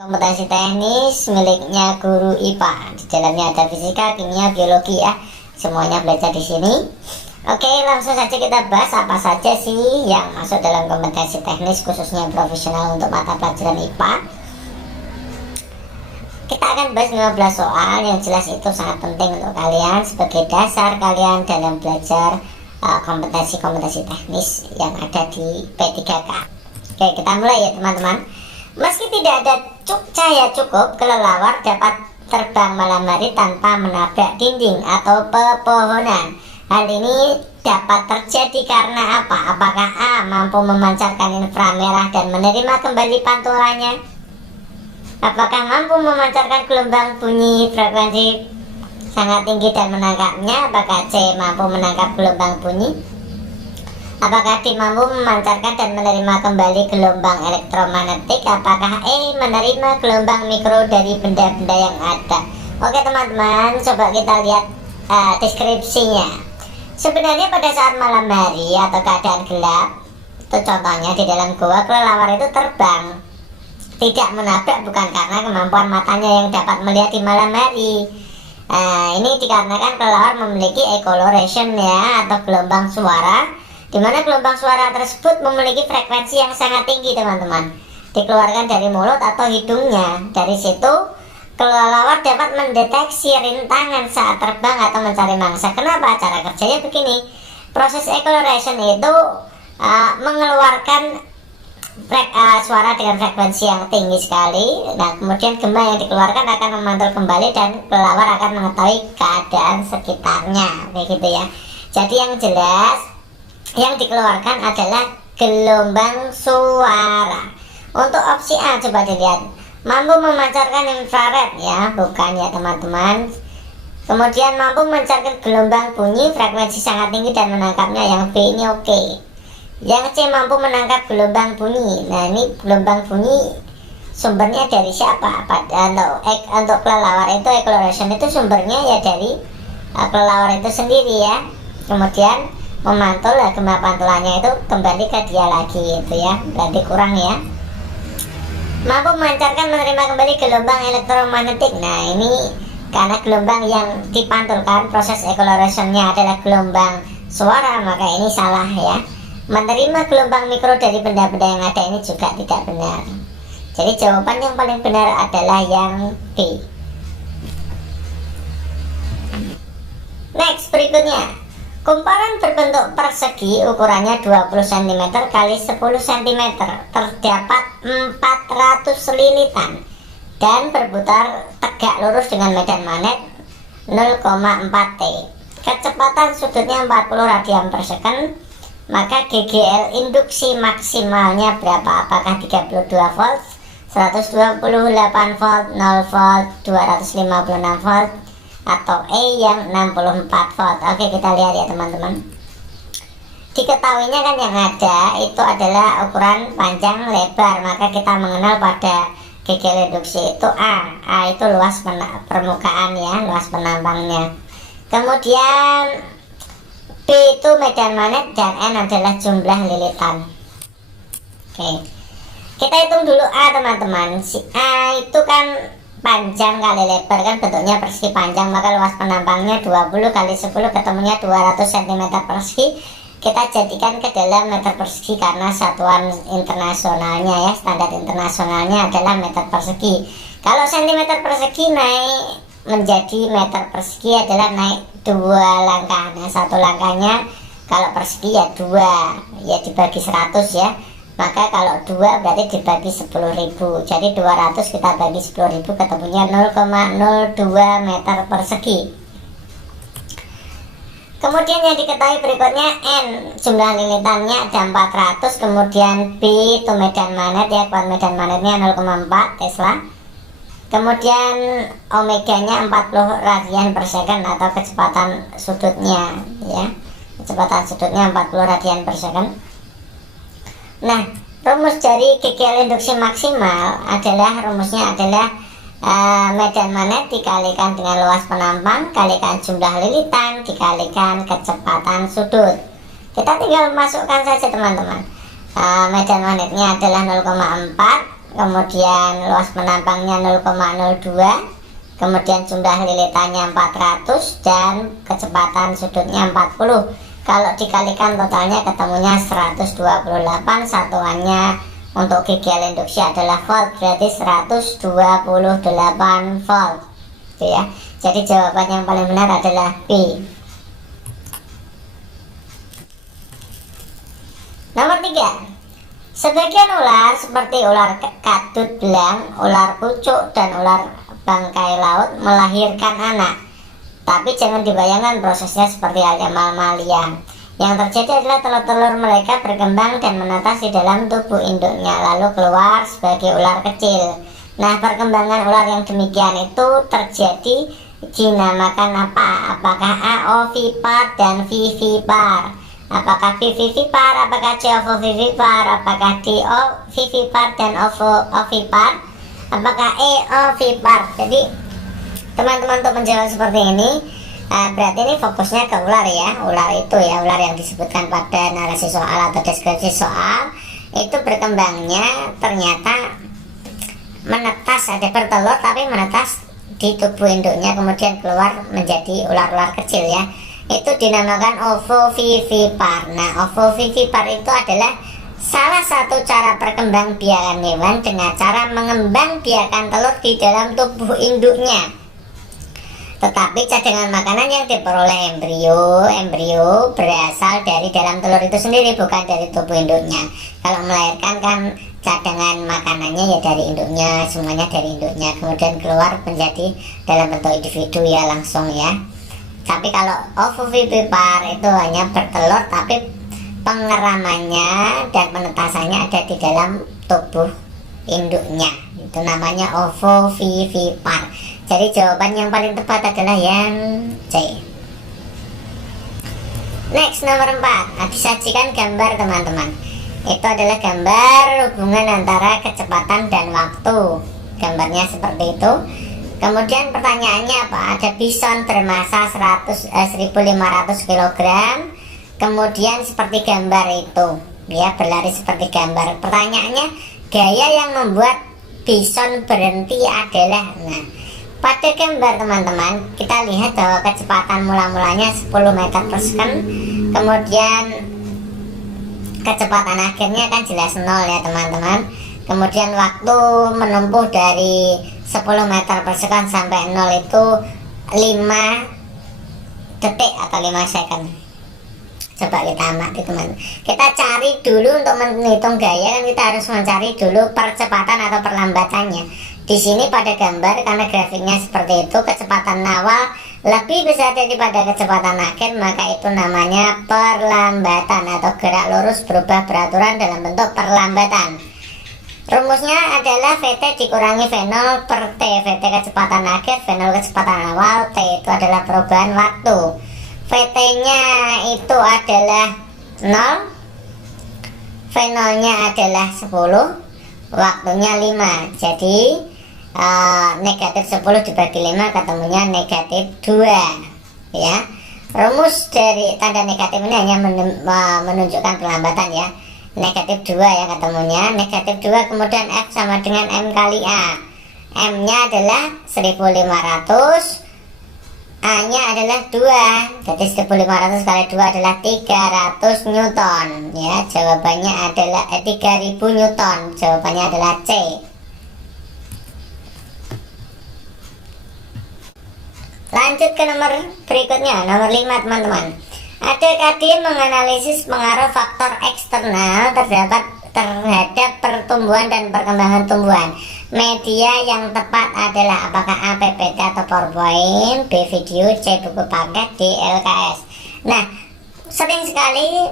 Kompetensi teknis miliknya guru IPA. Di dalamnya ada fisika, kimia, biologi ya. Semuanya belajar di sini. Oke, langsung saja kita bahas apa saja sih yang masuk dalam kompetensi teknis khususnya profesional untuk mata pelajaran IPA. Kita akan bahas 15 soal yang jelas itu sangat penting untuk kalian sebagai dasar kalian dalam belajar kompetensi-kompetensi teknis yang ada di P3K. Oke, kita mulai ya teman-teman. Meski tidak ada cahaya cukup, kelelawar dapat terbang malam hari tanpa menabrak dinding atau pepohonan. Hal ini dapat terjadi karena apa? Apakah A. mampu memancarkan inframerah dan menerima kembali pantulannya? Apakah mampu memancarkan gelombang bunyi frekuensi sangat tinggi dan menangkapnya? Apakah C. mampu menangkap gelombang bunyi? Apakah D. mampu memancarkan dan menerima kembali gelombang elektromagnetik? Apakah E. menerima gelombang mikro dari benda-benda yang ada? Oke teman-teman, coba kita lihat deskripsinya. Sebenarnya pada saat malam hari atau keadaan gelap, itu contohnya di dalam goa, kelelawar itu terbang. Tidak menabrak bukan karena kemampuan matanya yang dapat melihat di malam hari. Ini dikarenakan kelelawar memiliki echolocation ya, atau gelombang suara, di mana gelombang suara tersebut memiliki frekuensi yang sangat tinggi teman-teman, dikeluarkan dari mulut atau hidungnya. Dari situ kelelawar dapat mendeteksi rintangan saat terbang atau mencari mangsa. Kenapa? Cara kerjanya begini. Proses echolocation itu mengeluarkan suara dengan frekuensi yang tinggi sekali. Nah, kemudian gema yang dikeluarkan akan memantul kembali dan kelelawar akan mengetahui keadaan sekitarnya, begitu ya. Jadi yang jelas yang dikeluarkan adalah gelombang suara. Untuk opsi A coba dilihat, mampu memancarkan infrared ya, bukan ya teman-teman. Kemudian mampu memancarkan gelombang bunyi frekuensi sangat tinggi dan menangkapnya, yang B ini oke. Yang C mampu menangkap gelombang bunyi. Nah ini gelombang bunyi sumbernya dari siapa? Untuk kelelawar itu echolocation itu sumbernya ya dari kelelawar itu sendiri ya. Kemudian memantul, gema pantulannya itu kembali ke dia lagi itu ya, berarti kurang ya. Mampu memancarkan menerima kembali gelombang elektromagnetik. Nah ini karena gelombang yang dipantulkan proses echolocation-nya adalah gelombang suara, maka ini salah ya. Menerima gelombang mikro dari benda-benda yang ada ini juga tidak benar. Jadi jawaban yang paling benar adalah yang B. Next, berikutnya. Kumparan berbentuk persegi ukurannya 20 cm kali 10 cm, terdapat 400 lilitan dan berputar tegak lurus dengan medan magnet 0,4 T. Kecepatan sudutnya 40 radian per second. Maka GGL induksi maksimalnya berapa? Apakah 32 volt, 128 volt, 0 volt, 256 volt, atau E yang 64 volt. Oke, kita lihat ya teman-teman. Diketahuinya kan yang ada itu adalah ukuran panjang lebar, maka kita mengenal pada GGL induksi itu A itu luas permukaan ya, luas penampangnya. Kemudian B itu medan magnet dan N adalah jumlah lilitan. Oke, kita hitung dulu A teman-teman. Si A itu kan panjang kali lebar, kan bentuknya persegi panjang, maka luas penampangnya 20 kali 10 ketemunya 200 cm persegi. Kita jadikan ke dalam meter persegi karena satuan internasionalnya ya, standar internasionalnya adalah meter persegi. Kalau cm persegi naik menjadi meter persegi adalah naik 2 langkah. Nah, satu langkahnya kalau persegi ya 2 ya, dibagi 100 ya. Maka kalau 2 berarti dibagi 10.000. Jadi 200 kita bagi 10.000 ketemunya 0,02 meter persegi. Kemudian yang diketahui berikutnya N, jumlah lilitannya ada 400. Kemudian B itu medan magnet ya, kuat medan magnetnya 0,4 Tesla. Kemudian omeganya 40 radian per second atau kecepatan sudutnya ya. Kecepatan sudutnya 40 radian per second. Nah, rumus dari GGL induksi maksimal adalah medan magnet dikalikan dengan luas penampang kalikan jumlah lilitan dikalikan kecepatan sudut. Kita tinggal masukkan saja teman-teman. Medan magnetnya adalah 0,4 kemudian luas penampangnya 0,02, kemudian jumlah lilitannya 400, dan kecepatan sudutnya 40. Kalau dikalikan totalnya ketemunya 128. Satuannya untuk GGL induksi adalah volt, berarti 128 volt, gitu ya. Jadi jawaban yang paling benar adalah B. Nomor 3. Sebagian ular seperti ular kadut belang, ular pucuk, dan ular bangkai laut melahirkan anak. Tapi jangan dibayangkan prosesnya seperti halnya mamalia. Yang terjadi adalah telur-telur mereka berkembang dan menetas di dalam tubuh induknya, lalu keluar sebagai ular kecil. Nah, perkembangan ular yang demikian itu terjadi dinamakan apa? Apakah A ovipar dan vivipar? Apakah B vivipar? Apakah C ovovivipar? Apakah D ovivipar dan ovipar? Apakah E ovipar? Jadi teman-teman untuk menjawab seperti ini, berarti ini fokusnya ke ular ya. Ular itu ya, ular yang disebutkan pada narasi soal atau deskripsi soal itu berkembangnya ternyata menetas, ada bertelur tapi menetas di tubuh induknya, kemudian keluar menjadi ular-ular kecil ya. Itu dinamakan ovovivipar. Nah, ovovivipar itu adalah salah satu cara perkembangbiakan hewan dengan cara mengembangbiakan telur di dalam tubuh induknya. Tetapi cadangan makanan yang diperoleh embrio berasal dari dalam telur itu sendiri, bukan dari tubuh induknya. Kalau melahirkan kan cadangan makanannya ya dari induknya, semuanya dari induknya, kemudian keluar menjadi dalam bentuk individu ya langsung ya. Tapi kalau ovovivipar itu hanya bertelur, tapi pengeramannya dan penetasannya ada di dalam tubuh induknya. Itu namanya ovovivipar. Jadi jawaban yang paling tepat adalah yang C. Next, nomor 4. Disajikan gambar teman-teman. Itu adalah gambar hubungan antara kecepatan dan waktu. Gambarnya seperti itu. Kemudian pertanyaannya apa? Ada bison bermasa 1.500 kg. Kemudian seperti gambar itu, ya, berlari seperti gambar. Pertanyaannya, gaya yang membuat bison berhenti adalah, nah, pada gambar teman-teman kita lihat bahwa kecepatan mula-mulanya 10 meter per second, kemudian kecepatan akhirnya kan jelas 0 ya teman-teman. Kemudian waktu menempuh dari 10 meter per second sampai 0 itu 5 detik atau 5 second. Coba kita amati teman. Kita cari dulu untuk menghitung gaya, kan kita harus mencari dulu percepatan atau perlambatannya. Di sini pada gambar, karena grafiknya seperti itu, kecepatan awal lebih besar daripada kecepatan akhir, maka itu namanya perlambatan atau gerak lurus berubah beraturan dalam bentuk perlambatan. Rumusnya adalah VT dikurangi V0 per T. VT kecepatan akhir, V0 kecepatan awal, T itu adalah perubahan waktu. VT nya itu adalah 0, V0 nya adalah 10, waktunya 5. Jadi negatif 10 dibagi 5 ketemunya negatif 2 ya. Rumus dari tanda negatif ini hanya menunjukkan perlambatan ya. Negatif 2 ya ketemunya, negatif 2. Kemudian F sama dengan M kali A. M nya adalah 1500, A nya adalah 2. Jadi 1500 kali 2 adalah 300 Newton ya. Jawabannya adalah 3000 Newton. Jawabannya adalah C. Lanjut ke nomor berikutnya, nomor 5 teman-teman. Ada kajian menganalisis pengaruh faktor eksternal terhadap pertumbuhan dan perkembangan tumbuhan. Media yang tepat adalah apakah A PPT atau PowerPoint, B video, C buku paket, D LKS. Nah, sering sekali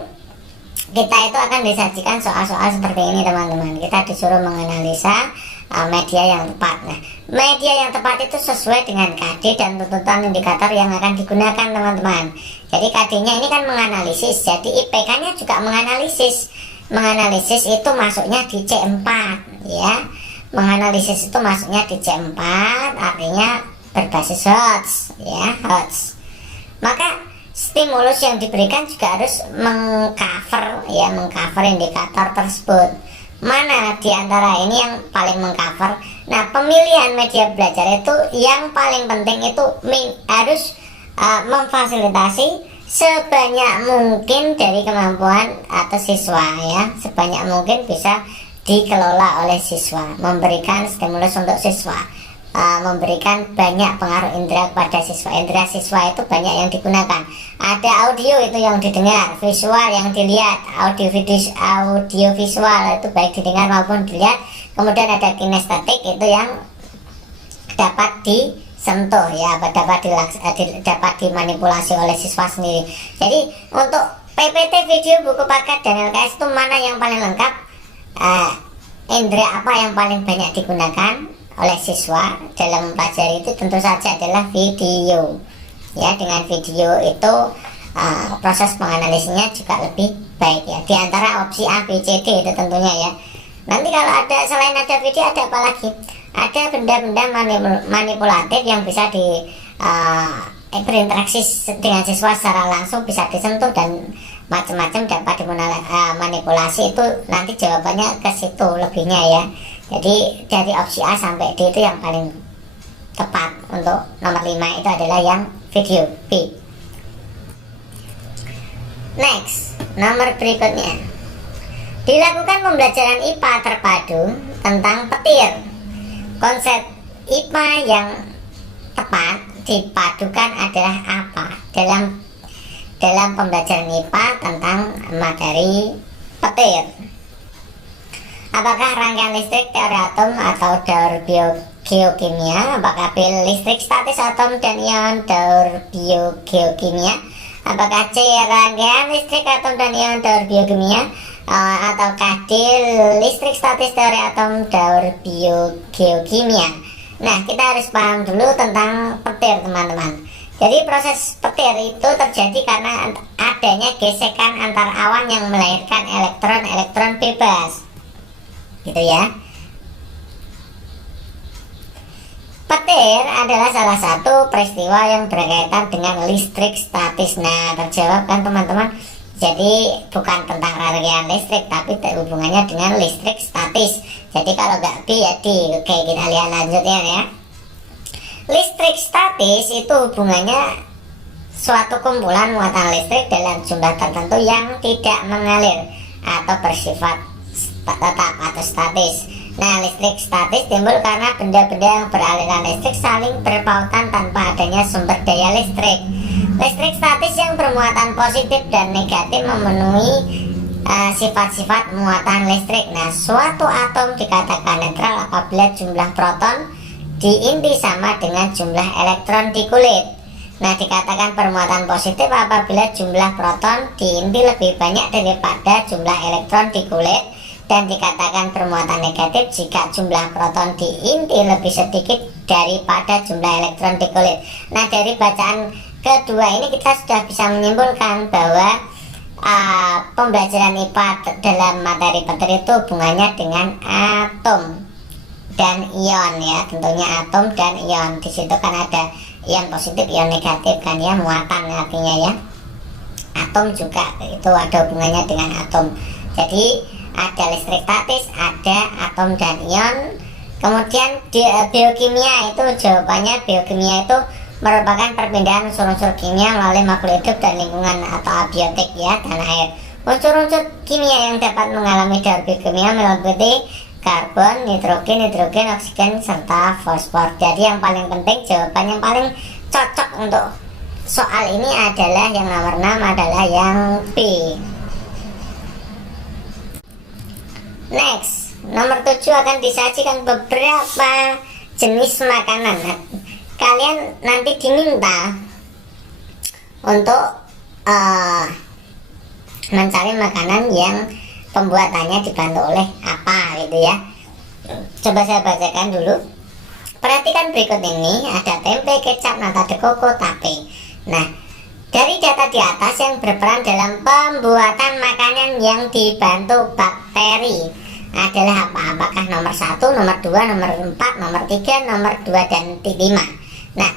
kita itu akan disajikan soal-soal seperti ini teman-teman. Kita disuruh menganalisa media yang tepat. Nah, media yang tepat itu sesuai dengan KD dan tuntutan indikator yang akan digunakan teman-teman. Jadi KD-nya ini kan menganalisis, jadi IPK-nya juga menganalisis. Menganalisis itu masuknya di C4 ya. Menganalisis itu masuknya di C4, artinya berbasis Hertz ya, Hertz. Maka stimulus yang diberikan juga harus mengcover ya, mengcover indikator tersebut. mana di antara ini yang paling mengcover. Nah, pemilihan media belajar itu yang paling penting itu harus memfasilitasi sebanyak mungkin dari kemampuan atau siswa ya, sebanyak mungkin bisa dikelola oleh siswa, memberikan stimulus untuk siswa, memberikan banyak pengaruh indera kepada siswa. Indera siswa itu banyak yang digunakan. Ada audio itu yang didengar, visual yang dilihat, audio visual itu baik didengar maupun dilihat. Kemudian ada kinestetik itu yang dapat disentuh ya, dapat dimanipulasi oleh siswa sendiri. Jadi untuk PPT, video, buku paket, dan LKS itu mana yang paling lengkap? Indera apa yang paling banyak digunakan oleh siswa dalam mempelajari itu tentu saja adalah video ya. Dengan video itu proses penganalisisnya juga lebih baik ya. Di antara opsi A, B, C, D itu tentunya ya. Nanti kalau ada selain ada video, ada apa lagi? Ada benda-benda manipulatif yang bisa berinteraksi dengan siswa secara langsung, bisa disentuh dan macam-macam dapat dimanipulasi. Itu nanti jawabannya ke situ lebihnya ya. Jadi dari opsi A sampai D itu yang paling tepat. Untuk nomor 5 itu adalah yang video B. Next, nomor berikutnya, dilakukan pembelajaran IPA terpadu tentang petir. Konsep IPA yang tepat dipadukan adalah apa dalam pembelajaran IPA tentang materi petir? Apakah rangkaian listrik, teori atom, atau daur geokimia? Apakah pil listrik, statis atom dan ion, daur geokimia? Apakah C rangkaian listrik, atom dan ion, daur biokimia? Ataukah D listrik, statis, teori atom, daur geokimia? Nah, kita harus paham dulu tentang petir, teman-teman. Jadi proses petir itu terjadi karena adanya gesekan antar awan yang melahirkan elektron bebas, gitu ya. Petir adalah salah satu peristiwa yang berkaitan dengan listrik statis. Nah, terjawab kan teman-teman? Jadi bukan tentang rangkaian listrik, tapi hubungannya dengan listrik statis. Jadi kalau nggak B ya D. Oke, kita lihat lanjutnya ya. Listrik statis itu hubungannya suatu kumpulan muatan listrik dalam jumlah tertentu yang tidak mengalir atau bersifat tetap atau statis. Nah, listrik statis timbul karena benda-benda yang beraliran listrik saling berpautan tanpa adanya sumber daya listrik. Listrik statis yang bermuatan positif dan negatif memenuhi sifat-sifat muatan listrik. Nah, suatu atom dikatakan netral apabila jumlah proton di inti sama dengan jumlah elektron di kulit. Nah, dikatakan bermuatan positif apabila jumlah proton di inti lebih banyak daripada jumlah elektron di kulit, dan dikatakan bermuatan negatif jika jumlah proton di inti lebih sedikit daripada jumlah elektron di kulit. Nah, dari bacaan kedua ini kita sudah bisa menyimpulkan bahwa pembelajaran IPA dalam materi petir itu hubungannya dengan atom dan ion ya, tentunya atom dan ion. Di situ kan ada ion positif, ion negatif kan ya, muatan artinya ya. Atom juga itu ada hubungannya dengan atom. Jadi ada listrik statis, ada atom dan ion. Kemudian biokimia itu jawabannya, biokimia itu merupakan perpindahan unsur-unsur kimia melalui makhluk hidup dan lingkungan atau abiotik ya, tanah air. Unsur-unsur kimia yang dapat mengalami daur biokimia meliputi karbon, nitrogen, oksigen, serta fosfor. Jadi yang paling penting, jawaban yang paling cocok untuk soal ini adalah yang nomor 6 adalah yang B. Next, nomor 7 akan disajikan beberapa jenis makanan. Kalian nanti diminta untuk mencari makanan yang pembuatannya dibantu oleh apa gitu ya. Coba saya bacakan dulu. Perhatikan berikut ini, ada tempe, kecap, nata de coco, tape. Nah, dari data di atas yang berperan dalam pembuatan makanan yang dibantu bakteri adalah apa? Apakah nomor 1, nomor 2, nomor 4, nomor 3, nomor 2, dan 5? Nah,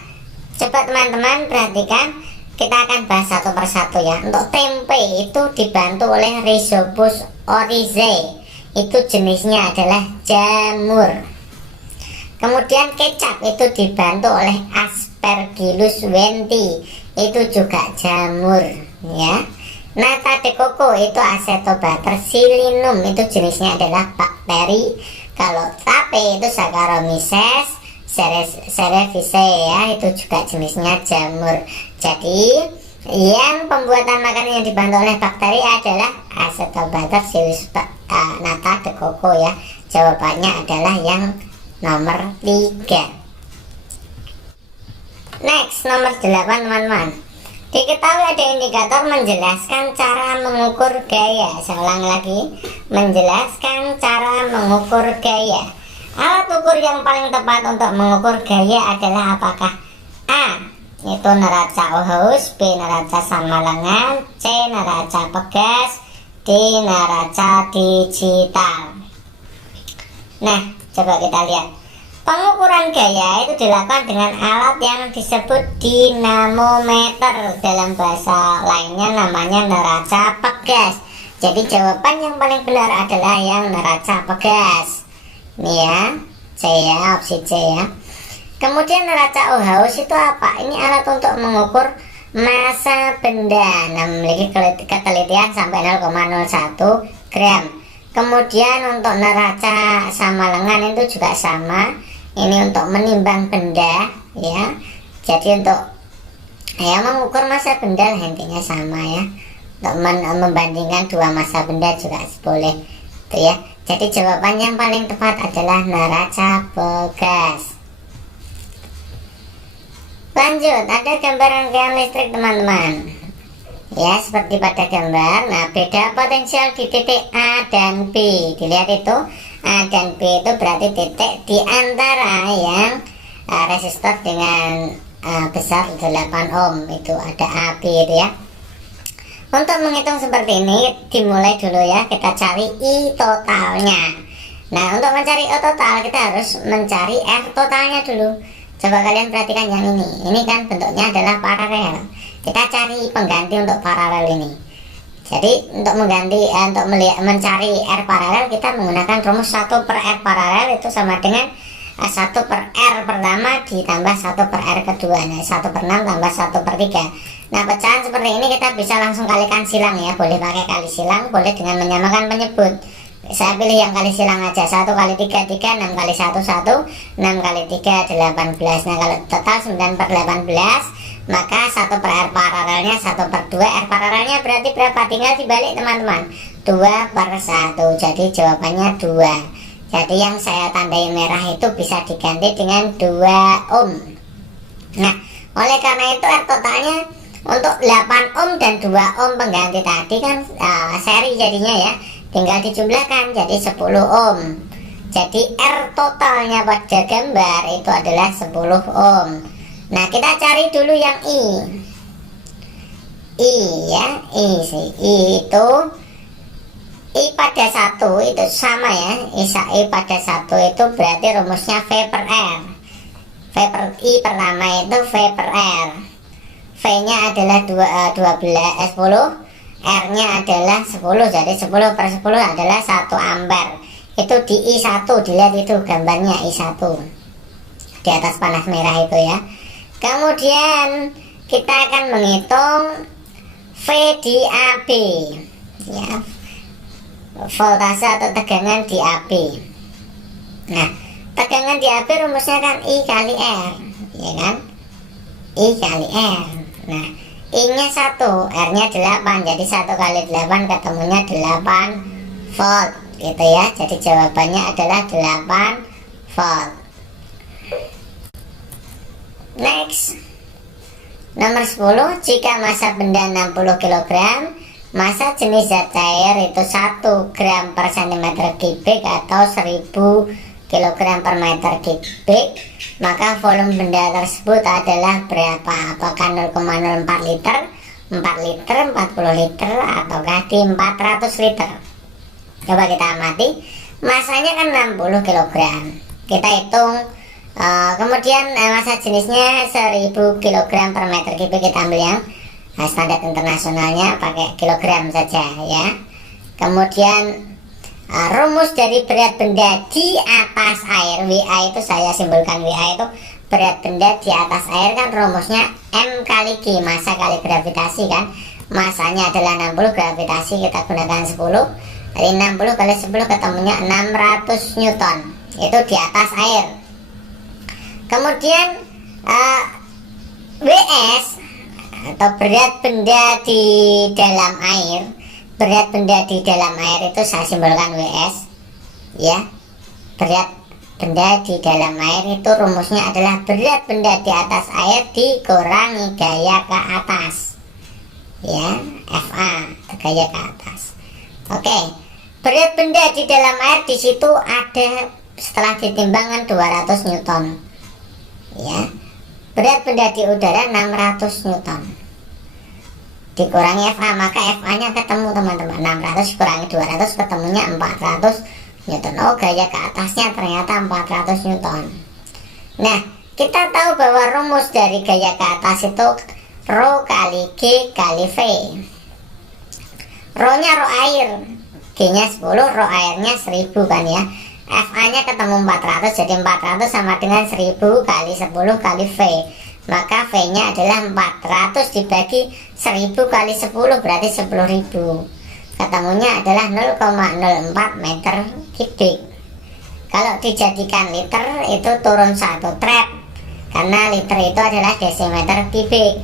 coba teman-teman perhatikan. Kita akan bahas satu persatu ya. Untuk tempe itu dibantu oleh Rhizopus oryzae itu jenisnya adalah jamur. Kemudian kecap itu dibantu oleh Aspergillus wenti, itu juga jamur ya. Nata de coco itu Acetobacter psilinum, itu jenisnya adalah bakteri. Kalau tape itu Saccharomyces cerevisiae ya, itu juga jenisnya jamur. Jadi yang pembuatan makanan yang dibantu oleh bakteri adalah Acetobacter psilinum, nata de coco ya. Jawabannya adalah yang nomor 3. Next, nomor 8 teman-teman. Diketahui ada indikator menjelaskan cara mengukur gaya. Saya ulang lagi, menjelaskan cara mengukur gaya. Alat ukur yang paling tepat untuk mengukur gaya adalah apakah? A. Itu neraca Ohaus, B. neraca samalengan, C. neraca pegas, D. neraca digital. Nah, coba kita lihat. Pengukuran gaya itu dilakukan dengan alat yang disebut dinamometer, dalam bahasa lainnya namanya neraca pegas. Jadi jawaban yang paling benar adalah yang neraca pegas. Ini ya, C ya, opsi C ya. Kemudian neraca Ohaus itu apa? Ini alat untuk mengukur massa benda, memiliki ketelitian sampai 0,01 gram. Kemudian untuk neraca samalengan itu juga sama. Ini untuk menimbang benda ya. Jadi untuk ya mengukur massa benda lah, intinya sama ya. Untuk membandingkan dua massa benda juga boleh itu ya. Jadi jawaban yang paling tepat adalah neraca pegas. Lanjut, ada gambaran rangkaian listrik teman-teman. Ya, seperti pada gambar. Nah, beda potensial di titik A dan B. Dilihat itu, A dan B itu berarti titik di antara yang resistor dengan besar 8 ohm. Itu ada A, B itu ya. Untuk menghitung seperti ini, dimulai dulu ya. Kita cari I totalnya. Nah, untuk mencari I total, kita harus mencari R totalnya dulu. Coba kalian perhatikan yang ini. Ini kan bentuknya adalah paralel. Kita cari pengganti untuk paralel ini. Jadi untuk mengganti untuk mencari R paralel, kita menggunakan rumus 1 per R paralel itu sama dengan 1 per R pertama ditambah 1 per R kedua. Nah, 1 per 6 tambah 1 per 3. Nah, pecahan seperti ini kita bisa langsung kalikan silang ya. Boleh pakai kali silang, boleh dengan menyamakan penyebut. Saya pilih yang kali silang aja. 1 kali 3, 3, 6 kali 1, 1, 6 kali 3, 18. Nah, kalau total 9 per 18, maka 1 per R paralelnya 1 per 2. R paralelnya berarti berapa? Tinggal dibalik teman-teman, 2 per 1. Jadi jawabannya 2. Jadi yang saya tandai merah itu bisa diganti dengan 2 ohm. Nah, oleh karena itu R totalnya untuk 8 ohm dan 2 ohm pengganti tadi kan seri jadinya ya. Tinggal dijumlahkan jadi 10 ohm. Jadi R totalnya pada gambar itu adalah 10 ohm. Nah, kita cari dulu yang I. I ya, I itu I pada 1 itu sama ya. I pada 1 itu berarti rumusnya V per R. V per I pertama itu V per R. V nya adalah 10, R nya adalah 10. Jadi 10 per 10 adalah 1 ampere. Itu di I1, dilihat itu gambarnya I1 di atas panas merah itu ya. Kemudian kita akan menghitung V di AB ya, voltase atau tegangan di AB. Nah, tegangan di AB rumusnya kan I kali R ya kan, I kali R. Nah, I nya 1, R nya 8, jadi 1 kali 8 ketemunya 8 volt gitu ya. Jadi jawabannya adalah 8 volt. Next, nomor 10, jika massa benda 60 kg, massa jenis zat cair itu 1 gram per cm kubik atau 1000 kg per meter kubik, maka volume benda tersebut adalah berapa? Apakah 0,04 liter, 4 liter, 40 liter, ataukah di 400 liter? Coba kita amati. Masanya kan 60 kg. Kita hitung. Kemudian massa jenisnya 1000 kg per meter kubik. Kita ambil yang standar internasionalnya, pakai kilogram saja ya. Kemudian Rumus dari berat benda di atas air, WA itu saya simbolkan WA itu berat benda di atas air kan rumusnya M kali G, massa kali gravitasi kan. Masanya adalah 60, gravitasi kita gunakan 10. Dari 60 kali 10 ketemunya 600 Newton. Itu di atas air. Kemudian WS atau berat benda di dalam air. Berat benda di dalam air itu saya simbolkan WS ya. Berat benda di dalam air itu rumusnya adalah berat benda di atas air dikurangi gaya ke atas ya, FA gaya ke atas. Oke, berat benda di dalam air di situ ada setelah ditimbangkan 200 Newton ya. Berat benda di udara 600 Newton dikurangi FA, maka FA nya ketemu teman-teman. 600 kurangi 200 ketemunya 400 Newton. Oh, gaya ke atasnya ternyata 400 Newton. Nah, kita tahu bahwa rumus dari gaya ke atas itu Rho kali G kali V. Rho nya Rho air, G nya 10, Rho airnya 1000 kan ya. FA nya ketemu 400, jadi 400 sama dengan 1000 kali 10 kali V. Maka V nya adalah 400 dibagi 1000 kali 10 berarti 10.000. Ketemunya adalah 0,04 meter kubik. Kalau dijadikan liter itu turun 1 trap, karena liter itu adalah desimeter kubik.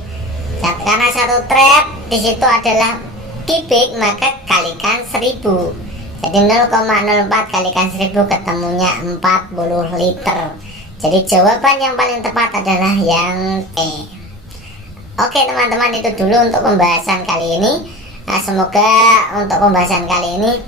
Karena 1 trap di situ adalah kubik, maka kalikan 1000. Jadi 0,04 kalikan 1000 ketemunya 40 liter. Jadi jawaban yang paling tepat adalah yang E. Oke teman-teman, itu dulu untuk pembahasan kali ini. Nah, semoga untuk pembahasan kali ini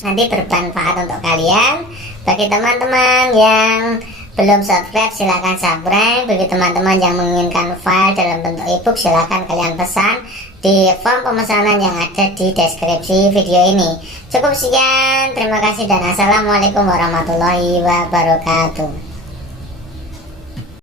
nanti bermanfaat untuk kalian. Bagi teman-teman yang belum subscribe silahkan subscribe. Bagi teman-teman yang menginginkan file dalam bentuk ebook silahkan kalian pesan di form pemesanan yang ada di deskripsi video ini. Cukup sekian, terima kasih dan assalamualaikum warahmatullahi wabarakatuh.